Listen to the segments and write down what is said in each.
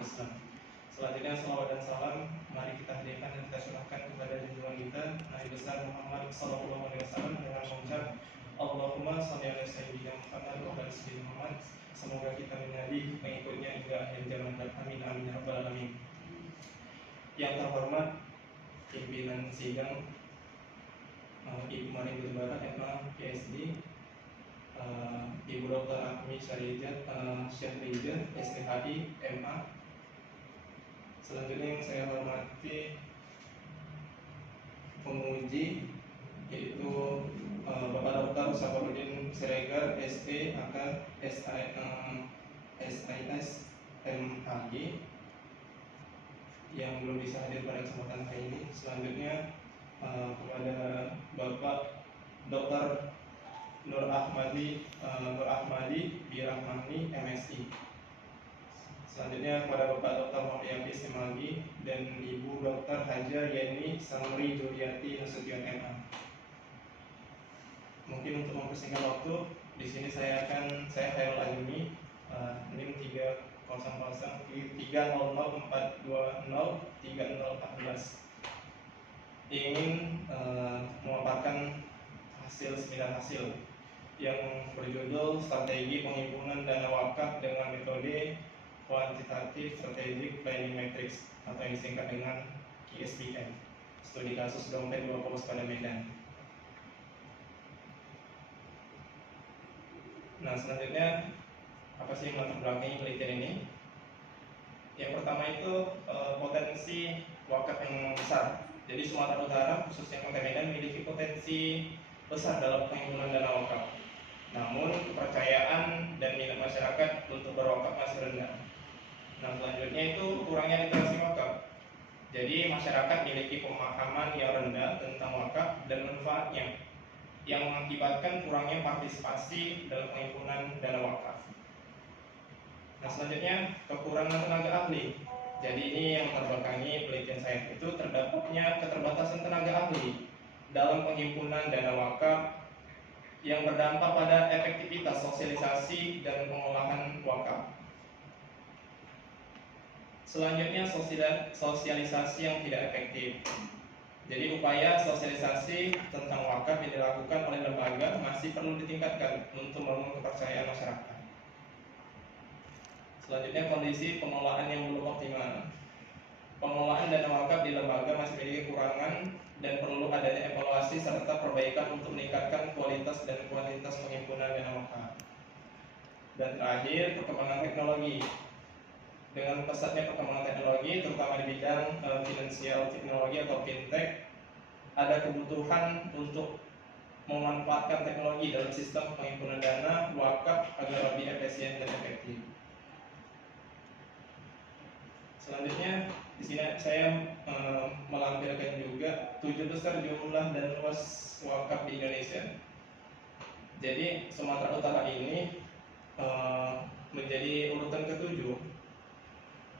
Islam. Selanjutnya salawat dan salam mari kita hadirkan dan kita curahkan kepada junjungan kita Nabi besar Muhammad sallallahu alaihi wasallam dengan mengucap Allahumma shalli ala sayyidina Muhammad wa ala sayyidina Muhammad. Semoga kita menjadi pengikutnya hingga akhir zaman. Amin amin ya rabbal alamin. Yang terhormat pimpinan sidang Ibu Mari Barat MA PSD, Ibu Dr. Ahmi Syahrijat Syahrijat STHI MA. Selanjutnya yang saya hormati penguji yaitu Bapak Dr. Safarudin Siregar ST AK SIS MHG yang belum bisa hadir pada kesempatan hari ini. Selanjutnya kepada Bapak Dr. Nur Ahmadi Birahmani MSI. Selanjutnya kepada Bapak Dr. Muhammad Simagi dan Ibu Dr. Haja Yeni Samri Juliati Nasution MA. Mungkin untuk mempersingkat waktu, di sini saya Khairul Ajmi, NIM 300420314 ingin memaparkan seminar hasil yang berjudul Strategi Penghimpunan Dana Wakaf dengan Metode Kuantitatif Strategic Planning Matrix atau yang disingkat dengan KSPM, studi kasus dompet 2 Polres pada Medan. Nah, selanjutnya apa sih yang latar belakangi penelitian ini? Yang pertama itu potensi wakaf yang besar. Jadi Sumatera Utara khususnya Kota Medan memiliki potensi besar dalam penghimpunan dana wakaf. Namun kepercayaan dan minat masyarakat untuk berwakaf masih rendah. Nah, selanjutnya itu kurangnya literasi wakaf. Jadi masyarakat memiliki pemahaman yang rendah tentang wakaf dan manfaatnya, yang mengakibatkan kurangnya partisipasi dalam penghimpunan dana wakaf. Nah, selanjutnya kekurangan tenaga ahli. Jadi ini yang terbelakangi penelitian saya, itu terdapatnya keterbatasan tenaga ahli dalam penghimpunan dana wakaf yang berdampak pada efektivitas sosialisasi dan pengolahan wakaf. Selanjutnya sosialisasi yang tidak efektif. Jadi upaya sosialisasi tentang wakaf yang dilakukan oleh lembaga masih perlu ditingkatkan untuk membangun kepercayaan masyarakat. Selanjutnya kondisi pengelolaan yang belum optimal. Pengelolaan dana wakaf di lembaga masih memiliki kekurangan dan perlu adanya evaluasi serta perbaikan untuk meningkatkan kualitas dan kuantitas penghimpunan dana wakaf. Dan terakhir, perkembangan teknologi. Dengan pesatnya perkembangan teknologi, terutama di bidang finansial teknologi atau fintech, ada kebutuhan untuk memanfaatkan teknologi dalam sistem penghimpunan dana wakaf agar lebih efisien dan efektif. Selanjutnya di sini saya melampirkan juga 7 besar jumlah dan luas wakaf di Indonesia. Jadi Sumatera Utara ini menjadi urutan ke-7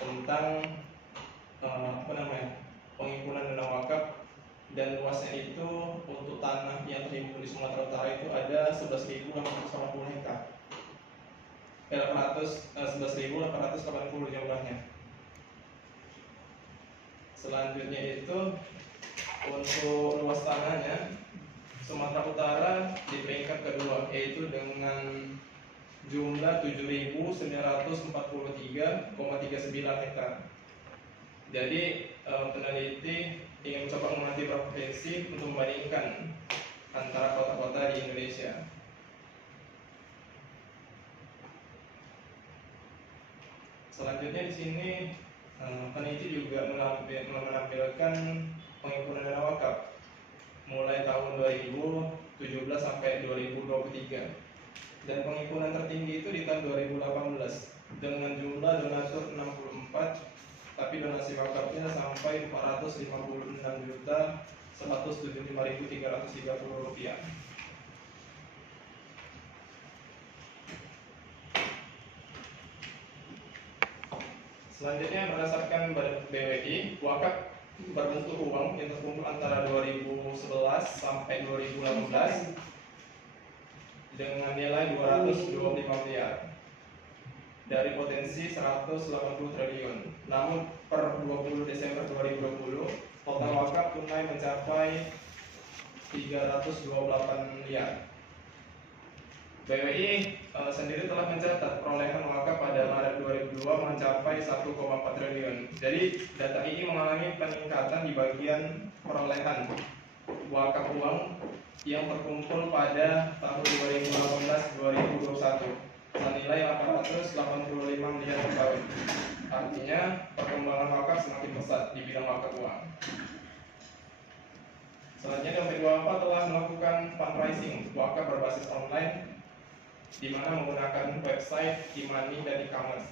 tentang penghimpunan dana wakaf, dan luasnya itu untuk tanah yang terhimpun di Sumatera Utara itu ada 11.880 hektar. 11.880 jumlahnya. Selanjutnya itu untuk luas tanahnya, Sumatera Utara di peringkat kedua, yaitu dengan jumlah 7.943,39 hektar. Jadi peneliti ingin mencoba mengamati provinsi untuk membandingkan antara kota-kota di Indonesia. Selanjutnya di sini peneliti juga menampilkan penghimpunan dana wakaf mulai tahun 2017 sampai 2023, dan penghitungan tertinggi itu di tahun 2018 dengan jumlah donatur 64, tapi donasi wakafnya sampai 456.175.330 rupiah. Selanjutnya berdasarkan BWI, wakaf berbentuk uang yang terkumpul antara 2011 sampai 2018 dengan nilai 225 miliar. dari potensi 180 triliun. Namun per 20 Desember 2020 total wakaf tunai mencapai 328 miliar. BWI sendiri telah mencatat perolehan wakaf pada Maret 2002 mencapai 1,4 triliun. Jadi data ini mengalami peningkatan di bagian perolehan wakaf uang yang terkumpul pada tahun 2018-2021 senilai 885 miliar per tahun. Artinya perkembangan wakaf semakin pesat di bidang wakaf uang. Selanjutnya Dompet Duafa telah melakukan fundraising wakaf berbasis online di mana menggunakan website, e-money, dan e-commerce.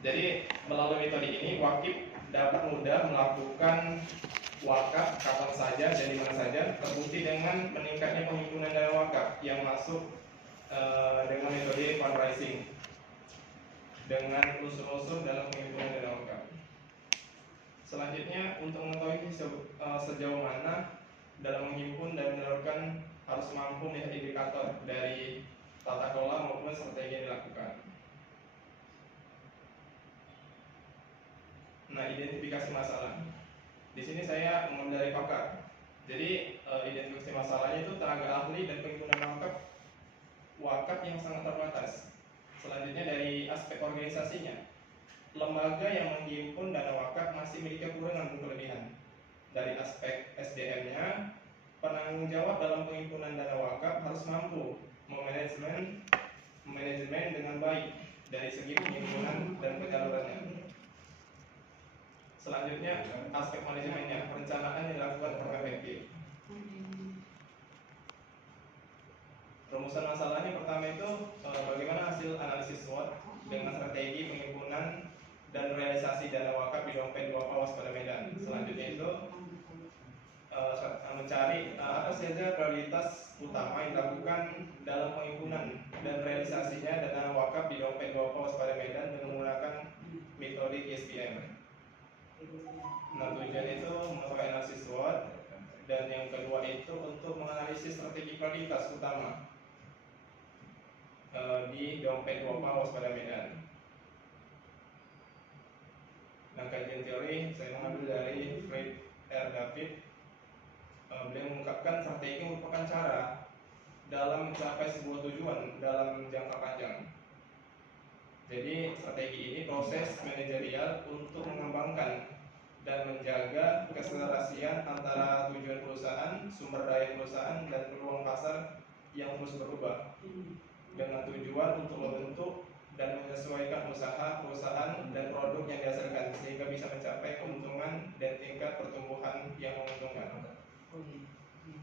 Jadi melalui metode ini wakif dapat mudah melakukan wakaf kapan saja dan di mana saja, terbukti dengan meningkatnya penghimpunan dana wakaf yang masuk dengan metode fundraising dengan unsur-unsur dalam penghimpunan dana wakaf. Selanjutnya untuk mengetahui sejauh mana dalam menghimpun dan menyalurkan harus mampu melihat indikator dari tata kelola maupun strategi yang dilakukan. Nah, identifikasi masalah. Di sini saya mengambil dari pakar. Jadi identifikasi masalahnya itu tenaga ahli dan penghimpunan wakaf yang sangat terbatas. Selanjutnya dari aspek organisasinya, lembaga yang menghimpun dana wakaf masih memiliki kekurangan dan kelebihan. Dari aspek SDM-nya, penanggung jawab dalam penghimpunan dana wakaf harus mampu manajemen dengan baik dari segi penghimpunan dan penyalurannya. Selanjutnya aspek manajemennya, perencanaan yang dilakukan secara efektif. Rumusan masalahnya pertama itu bagaimana hasil analisis SWOT dengan strategi penghimpunan dan realisasi dana wakaf di Dompet Duafa Waspada Medan. Selanjutnya itu mencari apa saja prioritas utama yang dilakukan dalam penghimpunan dan realisasinya dana wakaf di Dompet Duafa Waspada Medan dengan menggunakan metode KSPM. Nah, tujuan itu melakukan analisis SWOT, dan yang kedua itu untuk menganalisis strategi prioritas utama di Dompet Duafa Waspada Medan. Nah, kajian teori saya mengambil dari Fred R. David. Beliau mengungkapkan strategi merupakan cara dalam mencapai sebuah tujuan dalam jangka panjang. Jadi strategi ini proses manajerial untuk mengembangkan dan menjaga keselarasian antara tujuan perusahaan, sumber daya perusahaan, dan peluang pasar yang terus berubah dengan tujuan untuk membentuk dan menyesuaikan usaha, perusahaan, dan produk yang dihasilkan sehingga bisa mencapai keuntungan dan tingkat pertumbuhan yang menguntungkan.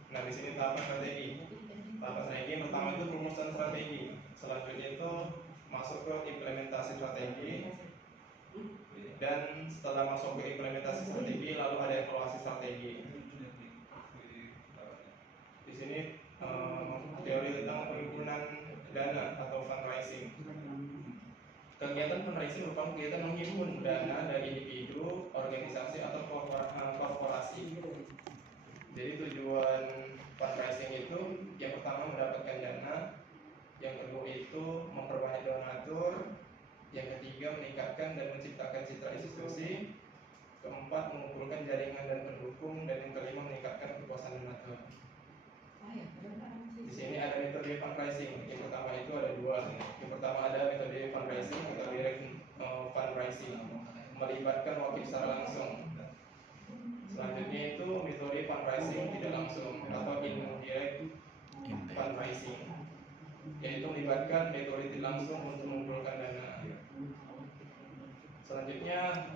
Nah, di sini tahapan strategi. Tahapan strategi pertama itu rumusan strategi. Selanjutnya itu masuk ke implementasi strategi. Dan setelah masuk ke implementasi strategi, lalu ada evaluasi strategi. Di sini teori tentang penghimpunan dana atau fundraising. Kegiatan fundraising merupakan kegiatan menghimpun dana dari individu, organisasi, atau korporasi. Jadi tujuan fundraising itu yang pertama mendapatkan dana, yang kedua itu memperbanyak donatur, yang ketiga meningkatkan dan menciptakan citra institusi, keempat mengumpulkan jaringan dan pendukung, dan yang kelima meningkatkan kepuasan donatur. Di sini ada metode fundraising. Yang pertama itu ada dua. Yang pertama ada metode fundraising atau direct fundraising, melibatkan wakil secara langsung. Selanjutnya itu metode fundraising tidak langsung atau indirect fundraising, yaitu melibatkan metode tidak langsung untuk mengumpulkan dana. Selanjutnya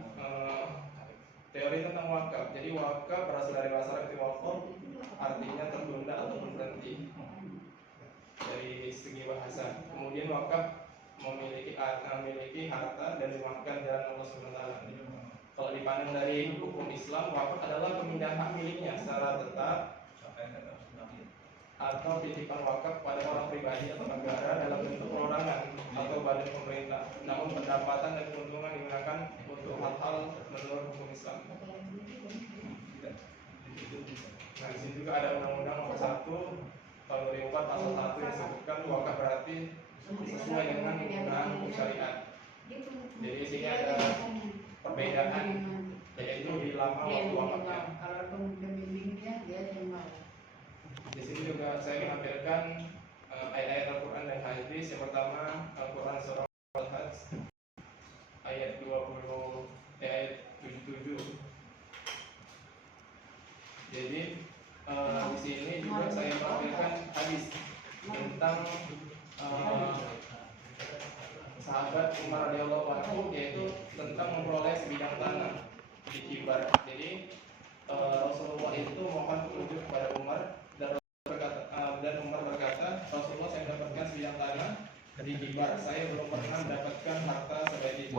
teori tentang wakaf. Jadi wakaf berasal dari bahasa Arab wakaf, artinya tertunda ataupun berhenti dari segi bahasa. Kemudian wakaf memiliki harta dan dimakan jalan Allah SWT. Kalau dipandang dari hukum Islam, wakaf adalah pemindahan hak miliknya secara tetap atau titipan wakaf pada orang pribadi atau negara dalam bentuk perorangan atau badan pemerintah. Namun pendapatan dan keuntungan digunakan untuk hal-hal menurut hukum Islam. Nah, di sini juga ada Undang-Undang Nomor 1 Tahun 2004 Pasal 1 yang disebutkan wakaf berarti sesuai dengan penggunaan hukum syariat. Jadi di sini ada perbedaan yaitu di lama waktu wakafnya. Di sini juga saya menampilkan ayat-ayat Al-Quran dan hadis. Yang pertama Al-Quran surah Al-Hajj ayat 77. Jadi di sini juga saya menampilkan hadis tentang sahabat Umar radhiyallahu anhu, yaitu tentang memperoleh sebidang tanah di Kibar. Jadi Rasulullah itu mohon petunjuk kepada Umar dan Umar berkata, Rasulullah, saya mendapatkan sebidang tanah di Kibar, saya belum pernah mendapatkan harta sebaik itu.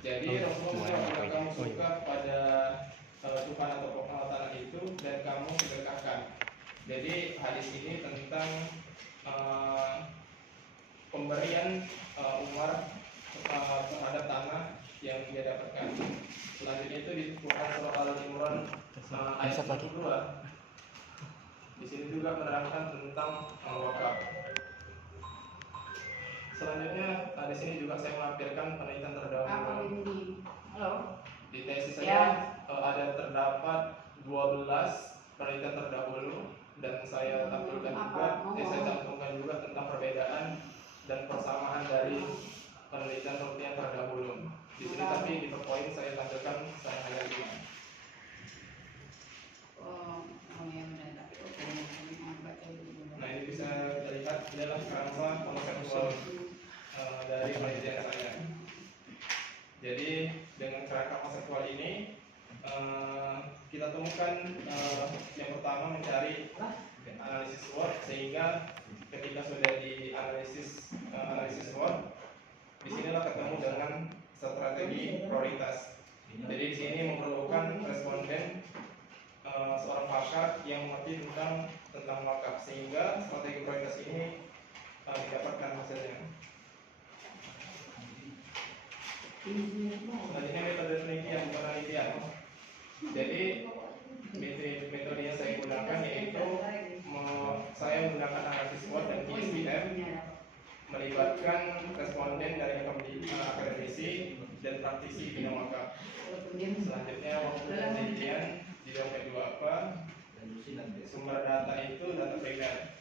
Jadi Rasulullah apabila kamu suka pada Tuhan atau tanah itu dan kamu sedekahkan. Jadi hadis ini tentang pemberian Umar terhadap tanah yang dia dapatkan. Selanjutnya itu di Quran surah Al-Imran ayat 42. Di sini juga menerangkan tentang wakaf. Selanjutnya di sini juga saya melampirkan penelitian terdahulu. Di tesis saya ada terdapat 12 penelitian terdahulu dan saya tampilkan juga, saya cantumkan juga tentang perbedaan dan persamaan dari penelitian terdahulu. Di sini tapi di poin saya tampilkan saya hanya 5. Nah, ini bisa kita lihat adalah kerangka konseptual dari penelitian saya. Jadi dengan kerangka konseptual ini kita temukan yang pertama mencari analisis SWOT, sehingga ketika sudah di analisis SWOT, disinilah ketemu dengan strategi prioritas. Jadi di sini memerlukan responden seorang pakar yang mengerti tentang wakaf, sehingga strategi prioritas ini didapatkan hasilnya. Selanjutnya metode penelitian penelitian. Jadi metode yang saya gunakan yaitu saya menggunakan analisis SWOT dan ISBM, melibatkan responden dari akademisi dan praktisi di bidang wakaf. Selanjutnya waktu penelitian di dompet 2 apa? Sumber data itu data primer,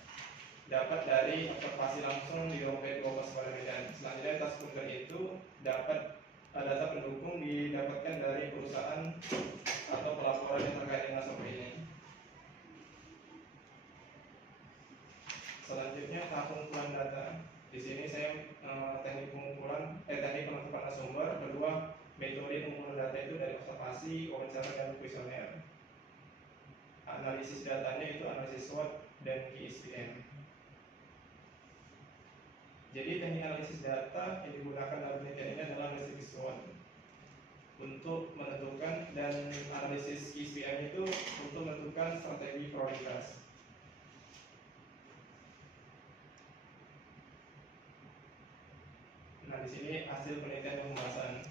dapat dari observasi langsung di dompet 2 Semarang Medan. Selanjutnya tas sekunder itu dapat data pendukung didapatkan dari perusahaan atau pelaporan yang terkait dengan software ini. Selanjutnya tahap pengumpulan data. Di sini saya teknik penentuan sumber. Kedua, metode pengumpulan data itu dari observasi, wawancara dan kuesioner. Analisis datanya itu analisis SWOT dan ISBM. Jadi teknik analisis data yang digunakan dalam penelitian ini adalah analisis SWOT untuk menentukan, dan analisis ISBM itu untuk menentukan strategi prioritas. Nah, di sini hasil penelitian pembahasan.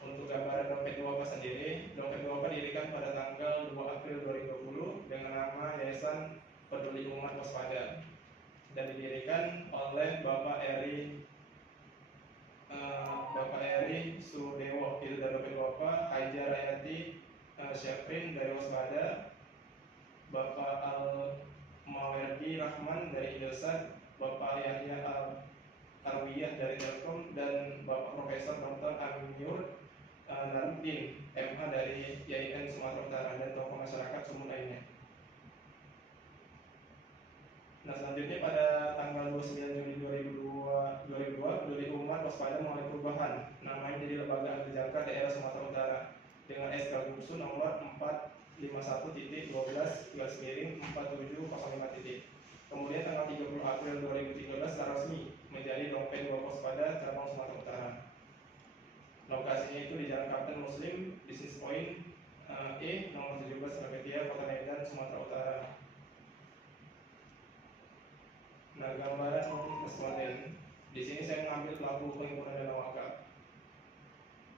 Untuk gambaran dompet 2 sendiri, dompet 2 didirikan pada tanggal 2 April 2020 dengan nama Yayasan Peduli Umat Waspada dan didirikan oleh Bapak Eri Sudewo dari dompet 2, Haja Rayati Syafrin dari Waspada, Bapak Al-Mawerdi Rahman dari Indosat, Bapak Yahya Al-Arwiyah dari Telkom, dan Bapak Profesor Dr. Aminur Naruddin MH dari YIN Sumatera Utara, dan tokoh masyarakat Sumut lainnya. Nah, selanjutnya pada tanggal 29 Juli 2002 Peduli Umat Waspada mulai perubahan namanya menjadi Lembaga Anti Zakat Daerah Sumatera Utara dengan SK Gumsu nomor 451.12-4705. Kemudian tanggal 30 April 2013 secara resmi menjadi Dompet 2 Waspada cabang Sumatera Utara. Lokasinya itu di Jalan Kapten Muslim, Business Point E nomor 17 Raketia, Kota Medan, Sumatera Utara. Nah, gambaran responden. Di sini saya mengambil pelaku penghimpunan dana wakaf,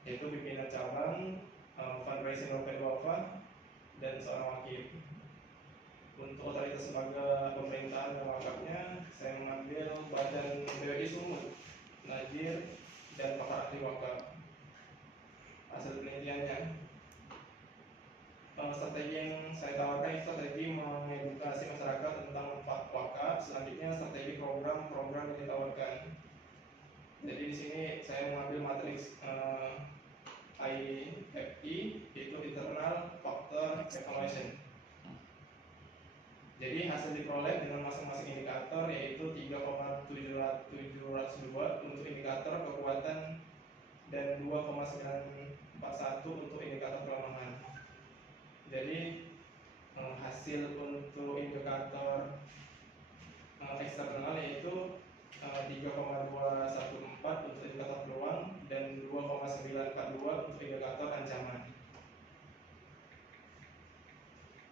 yaitu pimpinan cabang, fundraising dompet wafa, dan seorang wakil. Untuk otoritas lembaga pemerintahan dan wakafnya, saya mengambil Badan BWI Sumut, Najir, dan pakar ahli wakaf. Hasil penelitiannya, strategi yang saya tawarkan itu strategi mengedukasi masyarakat tentang manfaat wakaf. Selanjutnya strategi program-program yang ditawarkan. Jadi di sini saya mengambil matriks IFI, itu Internal Factor Evaluation. Jadi hasil diperoleh dengan masing-masing indikator yaitu 3,702 untuk indikator kekuatan dan 2,941 untuk indikator kelemahan. Jadi hasil untuk indikator eksternal yaitu 3,214 untuk indikator peluang dan 2,942 untuk indikator ancaman.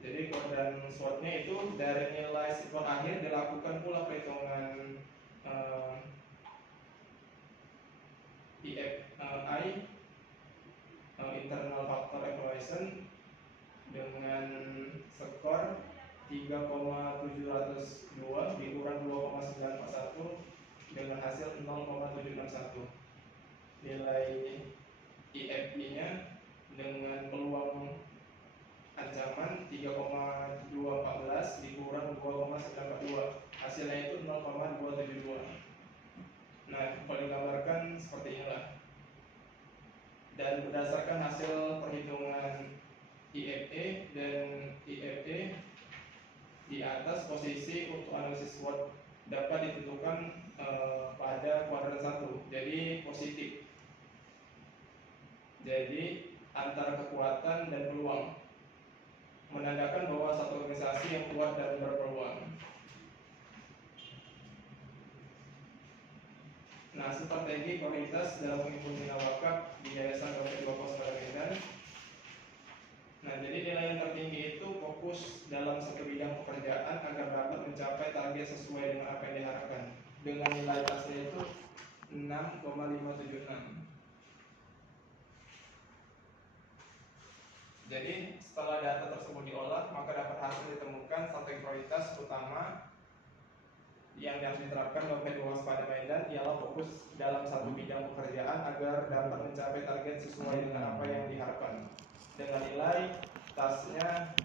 Jadi kuadran SWOT-nya itu dari nilai skor akhir dilakukan pula perhitungan IFI, Internal Factor Evaluation, dengan skor 3,702 dikurang 2,941 dengan hasil 0,761. Nilai IFI-nya dengan peluang ancaman 3,214 dikurang 2,942, hasilnya itu 0,272. Nah, kalau digambarkan seperti inilah. Dan berdasarkan hasil perhitungan IFE dan IFE di atas, posisi untuk analisis SWOT dapat ditentukan pada kuadran 1, jadi positif. Jadi antara kekuatan dan peluang, menandakan bahwa satu organisasi yang kuat dan berpeluang. Nah, strategi prioritas dalam menghimpun dana wakaf di Yayasan Dompet Dua Pos pada Medan. Nah, jadi nilai yang tertinggi itu fokus dalam satu bidang pekerjaan agar dapat mencapai target sesuai dengan apa yang diharapkan. Dengan nilai tasnya itu 6,576. Jadi setelah data tersebut diolah, maka dapat hasil ditemukan strategi prioritas utama yang harus diterapkan Dompet Dua Pos pada Medan ialah fokus dalam satu bidang pekerjaan agar dapat mencapai target sesuai dengan apa yang diharapkan. Dengan nilai tasnya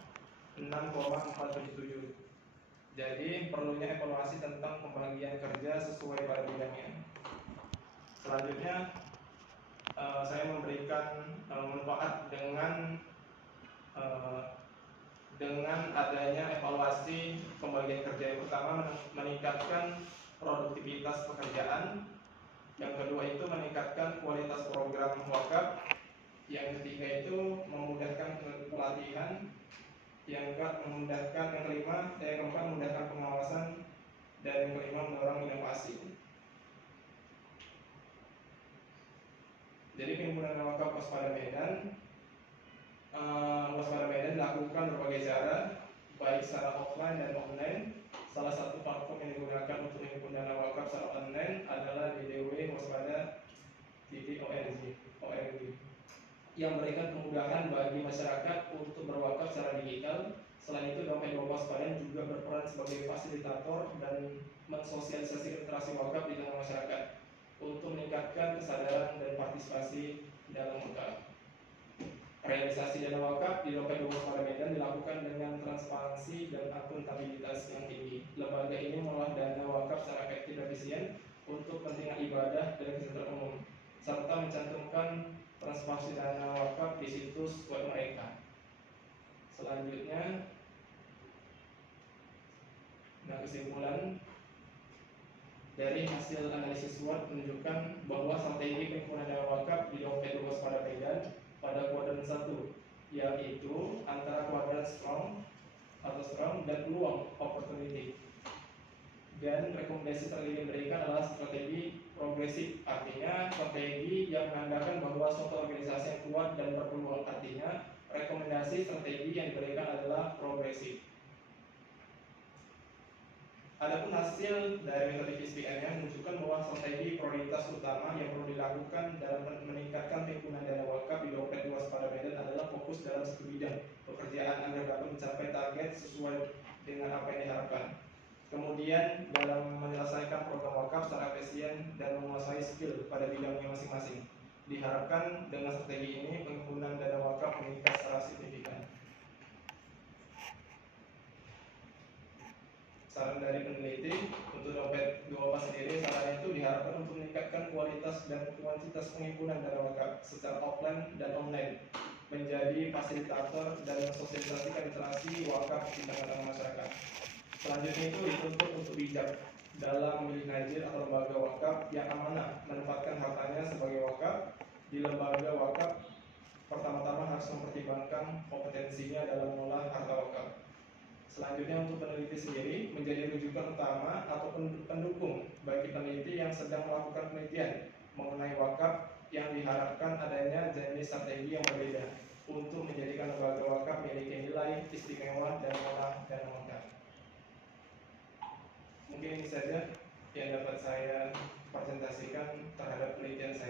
6,477. Jadi perlunya evaluasi tentang pembagian kerja sesuai pada bidangnya. Selanjutnya saya memberikan manfaat dengan adanya evaluasi pembagian kerja. Yang pertama, meningkatkan produktivitas pekerjaan. Yang kedua itu meningkatkan kualitas program wakaf. Yang ketiga itu memudahkan pelatihan. Yang keempat memudahkan pengawasan. Dan yang kelima mendorong inovasi. Jadi penghimpunan wakaf Waspada Medan dilakukan berbagai cara, baik secara offline dan online. Salah satu platform yang digunakan untuk menghimpun dana wakaf secara online adalah www.waspada.org yang memberikan kemudahan bagi masyarakat untuk berwakaf secara digital. Selain itu, Dompet Dua Pos Pada juga berperan sebagai fasilitator dan mensosialisasi literasi wakaf di tengah masyarakat untuk meningkatkan kesadaran dan partisipasi dalam wakaf. Realisasi dana wakaf di Dompet Dua Pos Pada Medan dilakukan dengan transparansi dan akuntabilitas yang tinggi. Lembaga ini mengolah dana wakaf secara efektif dan efisien untuk kepentingan ibadah dan kesejahteraan umum, serta mencantumkan transparansi dana wakaf di situs web mereka. Selanjutnya, kesimpulan dari hasil analisis SWOT menunjukkan bahwa strategi penghimpunan dana wakaf di Dompet Dua Pos Pada Medan pada kuadran 1, yaitu antara kuadran strong dan peluang opportunity. Dan rekomendasi strategi yang diberikan adalah strategi progresif, artinya strategi yang menandakan bahwa suatu organisasi yang kuat dan berpeluang. Artinya rekomendasi strategi yang diberikan adalah progresif. Adapun hasil dari metode KISPN menunjukkan bahwa strategi prioritas utama yang perlu dilakukan dalam meningkatkan penghimpunan dana wakaf di Dompet Dua Pos Pada Medan adalah fokus dalam satu bidang pekerjaan agar dapat mencapai target sesuai dengan apa yang diharapkan. Kemudian dalam menyelesaikan program wakaf secara efisien dan menguasai skill pada bidangnya masing-masing. Diharapkan dengan strategi ini penggunaan dana wakaf meningkat secara signifikan. Saran dari peneliti untuk dompet 2 sendiri, saran itu diharapkan untuk meningkatkan kualitas dan kuantitas penghimpunan dana wakaf secara offline dan online, menjadi fasilitator dan mensosialisasikan literasi wakaf di tengah-tengah masyarakat. Selanjutnya itu dituntut untuk bijak dalam memilih najir atau lembaga wakaf yang amanah menempatkan hartanya sebagai wakaf di lembaga wakaf. Pertama-tama harus mempertimbangkan kompetensinya dalam mengolah harta wakaf. Selanjutnya untuk peneliti sendiri menjadi rujukan utama atau pendukung bagi peneliti yang sedang melakukan penelitian mengenai wakaf yang diharapkan adanya jenis strategi yang berbeda untuk menjadikan lembaga wakaf memiliki nilai istimewa dan mengolah dana wakaf. Mungkin ini saja yang dapat saya presentasikan terhadap penelitian saya.